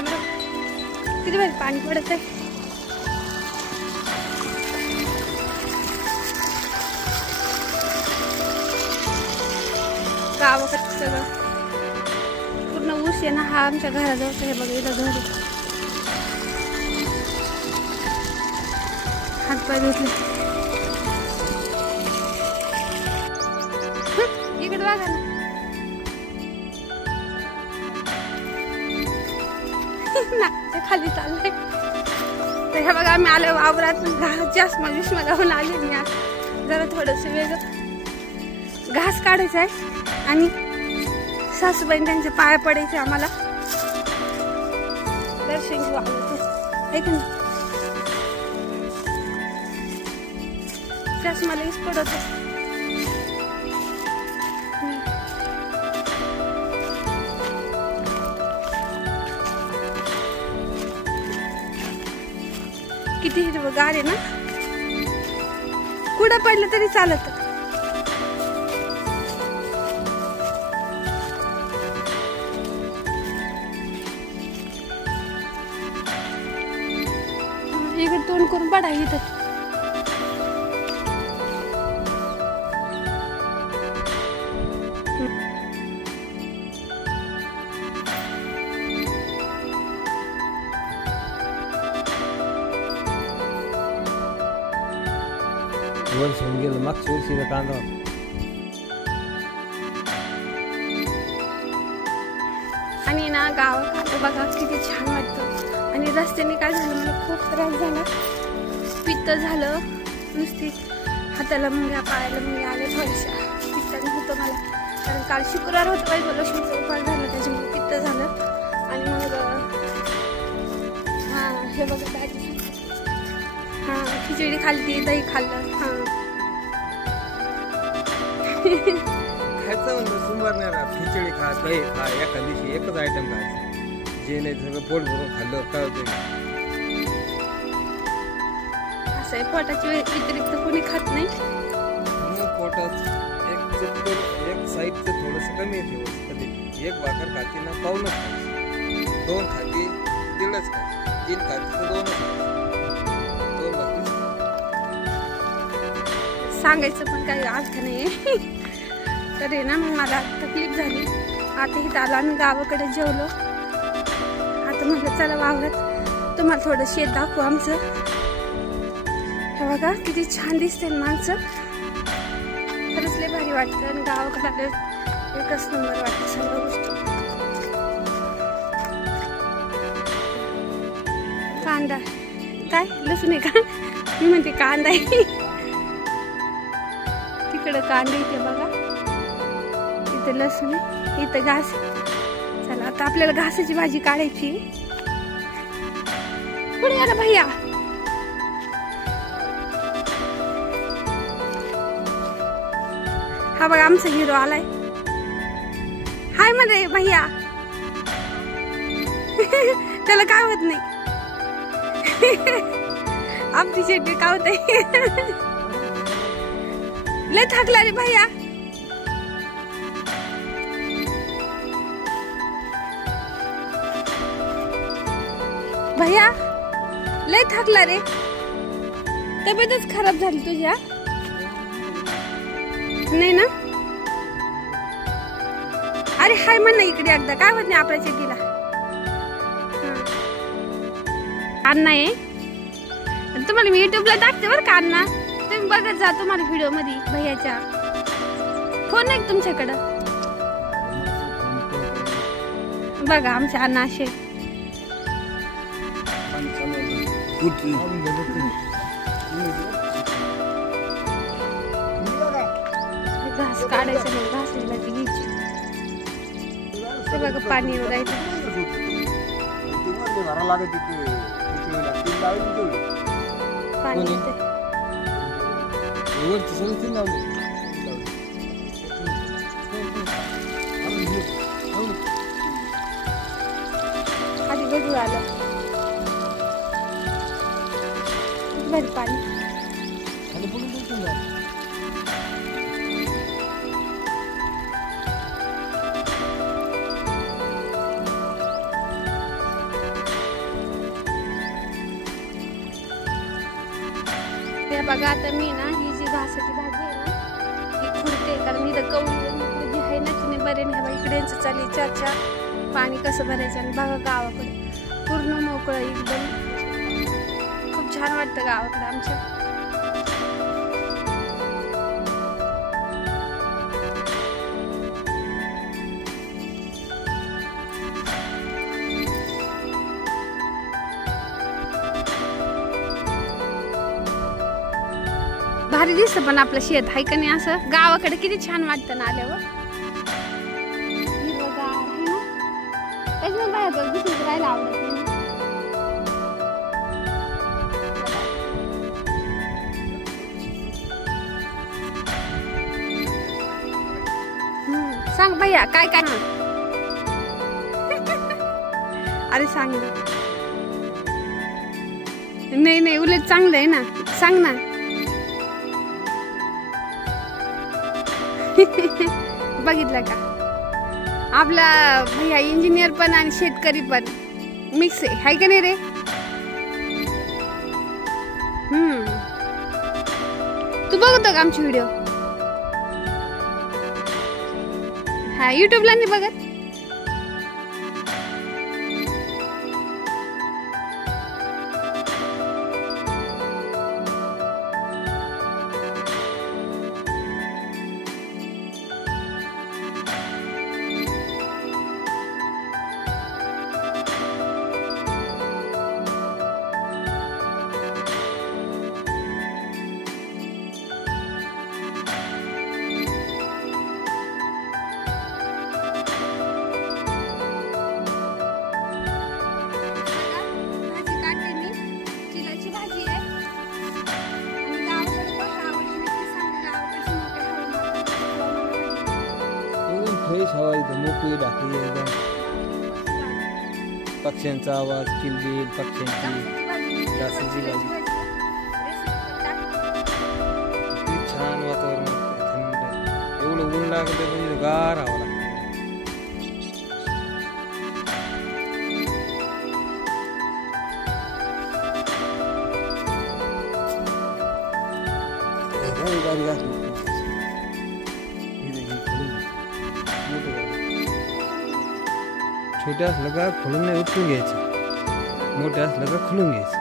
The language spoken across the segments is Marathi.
हे बघ किती भारी पाणी पडत आहे. गावाकडे सगळं पूर्ण ऊस आहे ना. हा आमच्या घराजवळ हे बघ इथं घर आहे. हातपाय धुतले. इकडे बघा ना खाली चाललंय. तर हे बघा आम्ही आलो वावरात. चष्मा विष्मा लावून आले मी. आज जरा थोडस वेगळं घास काढायचा आहे आणि सासूबाईन त्यांच्या पाया पडायचे आम्हाला. दर्शन घेऊ आलं तर आहे का नाही. चष्मा लगेच पडत. किती हिरवंगार आहे ना. कुठं पडलं तरी चालत. इकडे तोंड करून पडा इथं. वर्ष होऊन गेलं. मागच्या वर्षीचा कांदा आणि ना गावात बघा किती छान वाटतं. आणि रस्त्याने काय झालं मला खूप त्रास झाला. पित्त झालं नुसती. हाताला मुंग्या पायाला मुंग्या आल्या थोड्याशा. पित्ताने होतं मला. कारण काल शुक्रवार होतं लक्ष्मीचा उपास झाला त्याच्यामुळे पित्त झालं. आणि मग हां हे बघा काय हां खिचडी खाल्ली दही खाल्लं. हां खायचं म्हणलं सोमवार नाही राहत. खिचडी खा दही खा एका दिवशी एकच आयटम खायचं. जे नाही सगळं पोट भरून खाल्लं काय होतं. असं आहे पोटाची व्यतिरिक्त कोणी खात नाही. पोटात एक साईडचं थोडंसं कमी येते. कधी एक भाकर खाते ना पाऊनच खायचं. 2 खाते 1.5 खाते. 3 खाते तर 2 खाते. सांगायचं पण काही अर्थ नाही. तर आहे ना मग मला तकलीफ झाली. आता इथं आलो आम्ही गावाकडे जेवलो. आता म्हटलं चला वावरात तुम्हाला थोडं शेत दाखवू आमचं. हे बघा किती छान दिसते माणसं. खरंच लय भारी वाटतं. आणि गावाकडे एकच नंबर वाटतं सगळ्या गोष्टी. कांदा काय लसूण आहे का. मी म्हणते कांदा आहे. तिकडं कांदे इथे बघा. इथे लसूण आहे. इथं घास. चला आता आपल्याला घासाची भाजी काढायची. पुढे या ना भैया. हा बघा आमचा हिरो आलाय. हाय मध्ये भैया. त्याला काय होत नाही. आमची शेती काय होत. लय थकला रे भैया. भैया लय थकला रे. तब्येतच खराब झाली तुझ्या. नाही ना. अरे हाय म्हण ना इकडे एकदा. काय होत नाही आपल्या शेतीला. कान्ना आहे तुम्हाला मी युट्यूबला टाकते बरं. कान्ना तुम्ही बघत जा. तुम्हाला व्हिडिओ मध्ये भैयाच्या फोन आहे तुमच्याकडं. बघा आमचे अण्णा असे घास काढायचं. घास घ्यायची. ते बघा पाणी वगायचं. पाणी येते. आधी गजू आलं. भारी पाणी. हे बघा आता मी ना ही जी घासाची भाजी आहे ना ही खुरते, कारण इथं कवळी जी आहे ना तिने बरे नाही. बघा इकडे यांचं चालली चर्चा पाणी कसं भरायचं. आणि बघा गावाकडे पूर्ण मोकळं एकदम खूप छान वाटतं गावाकडे आमच्या. भारी दिसतं पण आपलं शेत आहे का नाही. असं गावाकडे किती छान वाटतं ना आल्यावर. हिरवंगार आहे ना, त्याच्यामुळे बाहेर दुसरीच राहायला आवडत नाही. सांग भैया काय काय. अरे सांग नाही नाही, उलट चांगलं आहे ना, सांग ना. बघितलं का आपला भैया इंजिनियर पण आणि शेतकरी पण मिक्स आहे, हाय का नाही रे. तू बघतो का आमची व्हिडिओ. हा युट्यूबला नाही बघत. फ्रेश हवा इथं मोकळी ढाकली एकदम. पक्ष्यांचा आवाज, किलबिल पक्ष्यांची, घासाची भाजी, किती छान वातावरण वाटतंय, थंड. एवढं ऊन लागतं म्हणजे गार हवा लागते. छोटे असलं का खोलून नाही उठून घ्यायचं, मोठे असलं का खोलून घ्यायचं.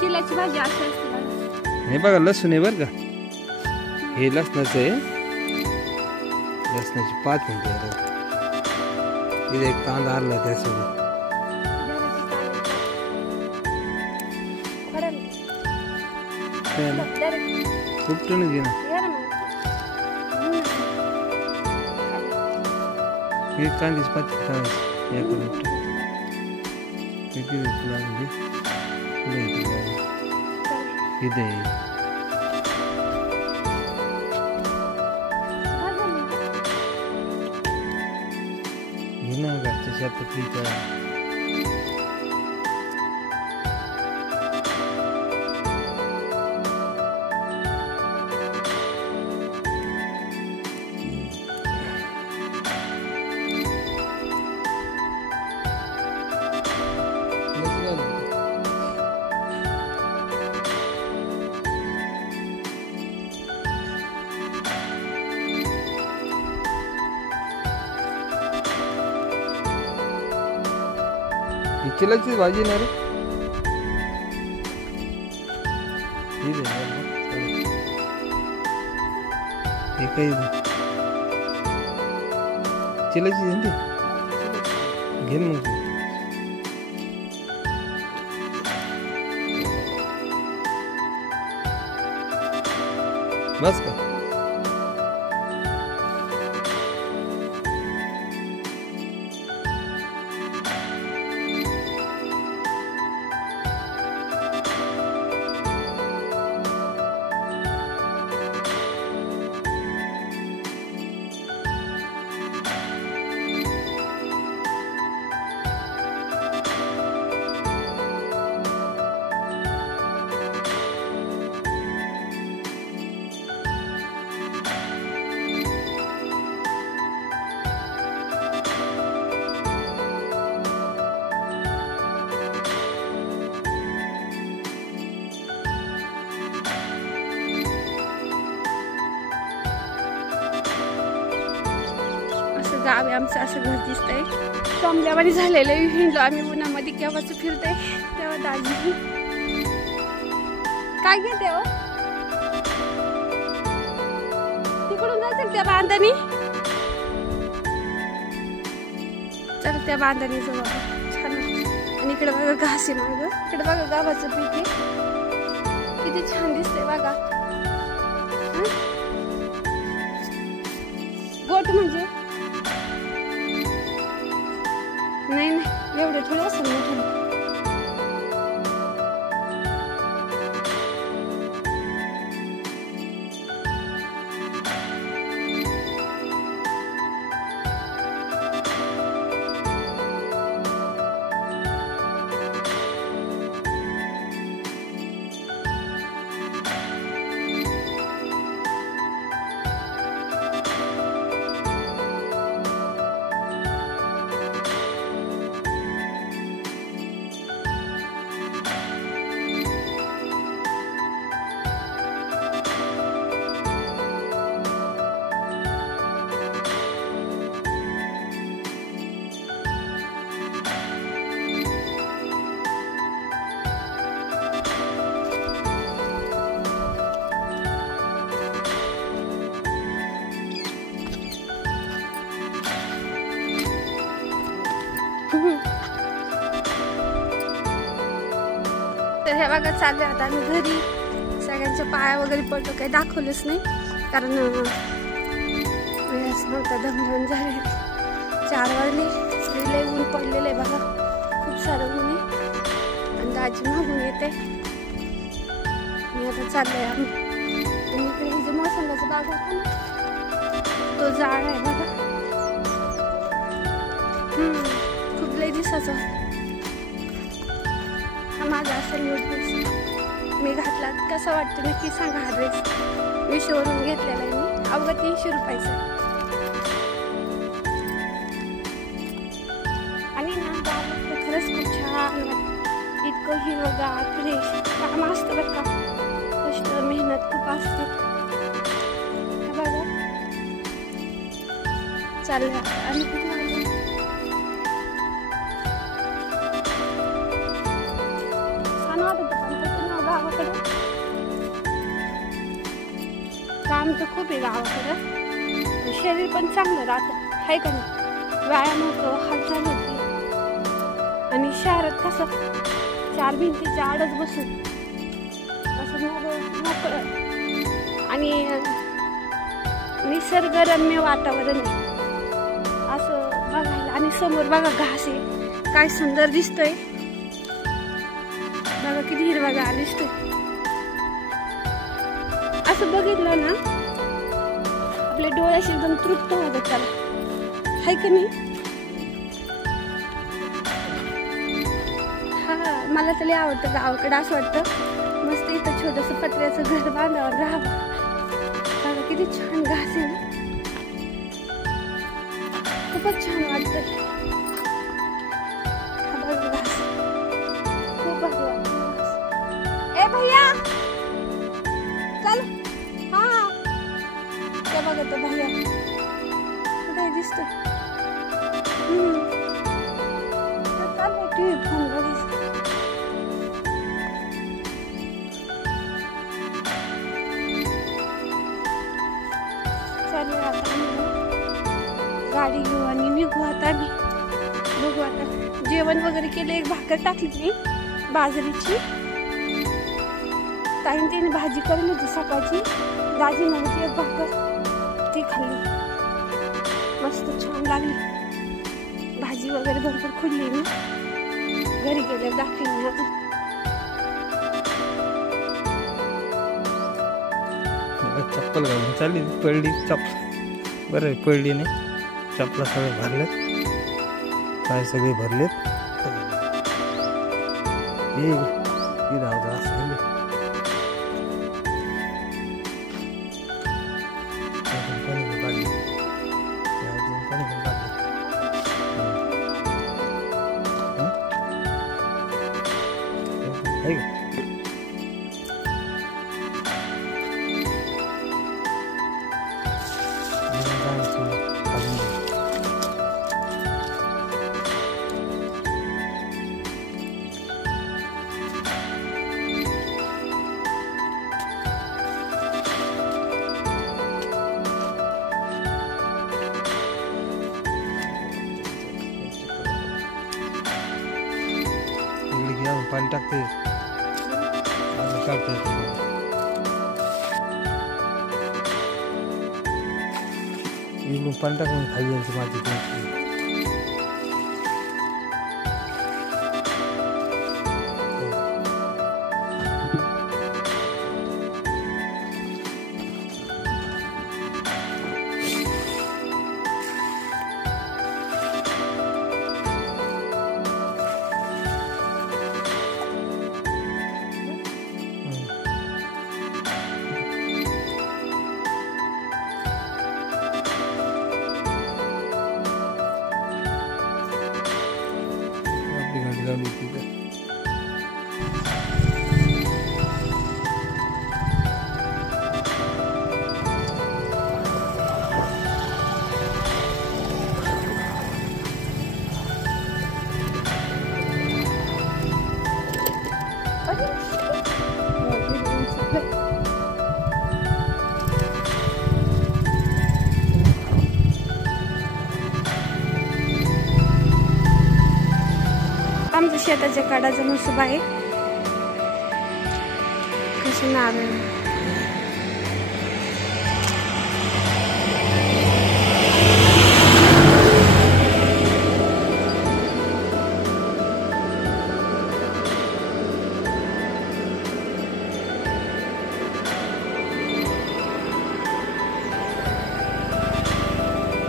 चिलाची भाजी अशी असते. हे बघा लसूण आहे बरं का, हे लसणाचं आहे, लसणाची 5 मिनिटं. इथे एक कांदा आणला त्यासोबत. उपटून घे ना, हे कांद्याची 5 मिनिटं इथे घेणं घरच्या शेतातली का. चिलाची भाजी ना रे, चिलाची घे मग. बस का गाव आहे आमचं असं घर दिसतंय. कमल्यावाणी झालेलं हिंडलो आम्ही उन्हामध्ये केव्हाच फिरतोय तेव्हा दाजी काय घेते हो तिकडून जायचं त्या बांधानी. चल त्या बांधानी जाऊ छान. आणि इकडे बघा घास आहे मागं. इकडे बघा गावाचं पीक आहे किती छान दिसतंय बघा. गोट म्हणजे नाही नाही एवढे थोडे असेल मोठे. तर हे बघा चालले आता आम्ही घरी. सगळ्यांच्या पाया वगैरे पडलो काही दाखवलंच नाही कारण वेळच नव्हता. दमदम झाले 4 वाजले. लय ऊन पडलेलं आहे बघा खूप सारं ऊन आहे. आणि दाजी मागून येते. मी आता चाललोय आम्ही. आणि इकडे जो मोसंब्याचा बाग होता ना तो झाड आहे बघा. खूप लय दिसायचं. हा माझा असेल ड्रेस मी घातला. कसा वाटतं नक्की सांगा. हा ड्रेस मिशोवरून घेतलेला आहे मी. अवघा 300 रुपयाचा. आणि ना गावात खरंच खूप छान वाटतं. इतकं हिरवगार फ्रेश काम असतं बरं का. कष्ट मेहनत खूप असते. हे बघा चाललं आणि कुठे काम तर खूप आहे गावाकडं. शरीर पण चांगलं राहतं आहे का नाही. व्यायाम होतो हालचाल होती. आणि शहरात कसं 4 भिंतीच्या आडच बसून असं मोकळं आणि निसर्गरम्य वातावरण आहे असं बघायला. आणि समोर बघा घास आहे काय सुंदर दिसतोय बघा किती हिरवागार दिसतोय. असं बघितलं ना आपले डोळ्याशी एकदम तृप्त होतात त्याला हाय का नाही. हा मला तर लय आवडतं गावाकडे. असं वाटतं मस्त इथं छोटंसं पत्र्याचं घर बांधावर राहावं. बघा किती छान घास आहे ना. खूपच छान वाटतं. हा बघा घास खूप भारी वाटतं. ए भैया चल. हा ते बघा तो भैया कुठे दिसतो. चालू टीव्ही फोन बघायचं. चालू आता गाडी घेऊ आणि निघू आता. मी बघू आता जेवण वगैरे केलं. एक भाकर टाकली मी बाजरीची. ताईने तिने भाजी करून होती सकाळची. दाजी म्हणते एक भाकर ती खाल्ली मस्त छान लागली. भाजी वगैरे भरपूर खुडली मी. घरी गेले दाखली मी आता. चप्पल घालून चालली पडली. चप्पल बरं पडली नाही. चपला सगळे भरलेत पाय सगळे भरलेत. ते असं काढता येतं. इकडून पाणी टाकून खाली जायची माती त्यांची. गाडी लावली तिथे. आमच्या शेताच्या काडाचा मसुबा आहे. कशी नारळ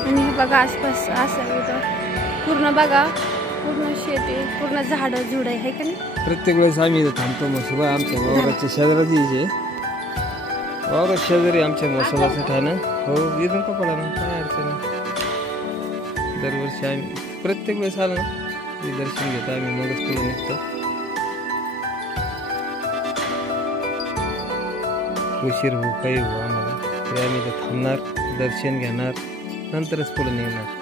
आणि हे बघा आसपास असं इथं पूर्ण बघा, पूर्ण शेती, पूर्ण झाडं झुड आहे का नाही. प्रत्येक वेळेस आम्ही इथं थांबतो. मसोबा आमच्या वावराच्या शेजाराची जे वावरात शेजारी आमच्या मसोबाचं ठाणं. हो इथून का पडा ना, काय अडचण नाही. दरवर्षी आम्ही प्रत्येक वेळेस आलो ना मी दर्शन घेतो आम्ही, मगच पुढे निघतो. उशीर होऊ काही हो आम्हाला तरी आम्ही इथं थांबणार, दर्शन घेणार, नंतरच पुढे निघणार.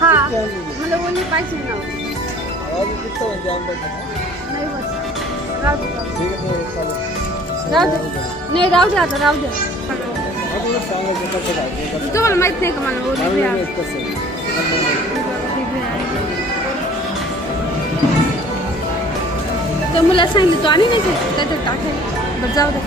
हा मला ओली पाहिजे ना. नाही बस राहू दे, नाही राहू दे, आता राहू दे. तुम्हाला माहित नाही का मला ओली तर मुला सांगितलं तू आणि नाही काहीतरी टाकायला. बरं जाऊ दे.